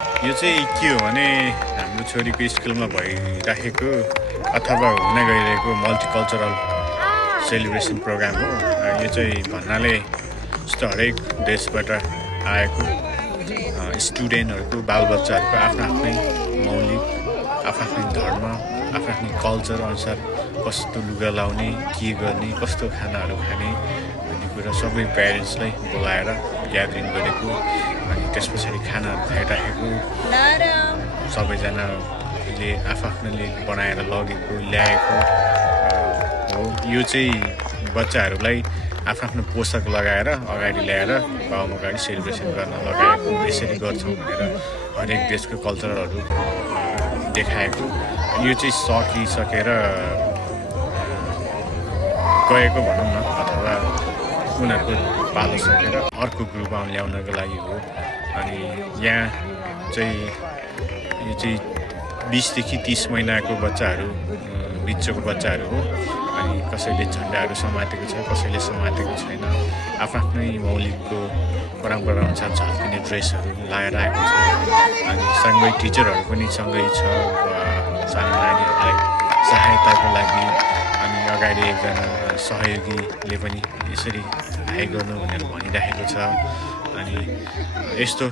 यो चाहिँ के हो भने हाम्रो छोरीको स्कुलमा भइराखेको अथवा हुन गइरहेको मल्टिकल्चरल सेलिब्रेसन प्रोग्राम हो। यो चाहिँ भन्नाले जस्तो हरेक देशबाट आएको स्टुडेन्टहरूको बालबच्चाहरूको आफ्नो आफ्नै मौलिक आफ्नै धर्म आफ्नै कल्चर अनुसार कस्तो लुगा लाउने, के गर्ने, कस्तो खानाहरू खाने भन्ने कुरा सबै प्यारेन्ट्सलाई बोलाएर ग्यादरिङ गरेको अनि त्यस पछाडि खानाहरू खाइराखेको सबैजनाले आफ्नोले बनाएर लगेको ल्याएको हो। यो चाहिँ बच्चाहरूलाई आफ्नो पोसाक लगाएर अगाडि ल्याएर बाबुआमा अगाडि सेलिब्रेसन गर्न लगाएको, यसरी गर्छौँ भनेर हरेक देशको कल्चरहरू देखाएको। यो चाहिँ सकिसकेर गएको भनौँ न, अथवा उनीहरूको पालो सकेर अर्को ग्रुपमा ल्याउनको लागि हो। अनि यहाँ चाहिँ यो चाहिँ 20 देखि 30 महिनाको बच्चाहरू बिचको बच्चाहरू हो। अनि कसैले झन्डाहरू समातेको छ, कसैले समातेको छैन। आफ्नै मौलिकको परम्परा अनुसार झल्किने ड्रेसहरू लाएर आएको छ। अनि सँगै टिचरहरू पनि सँगै छ सानो नानीहरूलाई सहायताको लागि। अनि अगाडि एकजना सहयोगीले पनि यसरी हाई गर्नु भनेर भनिराखेको छ। अनि यस्तो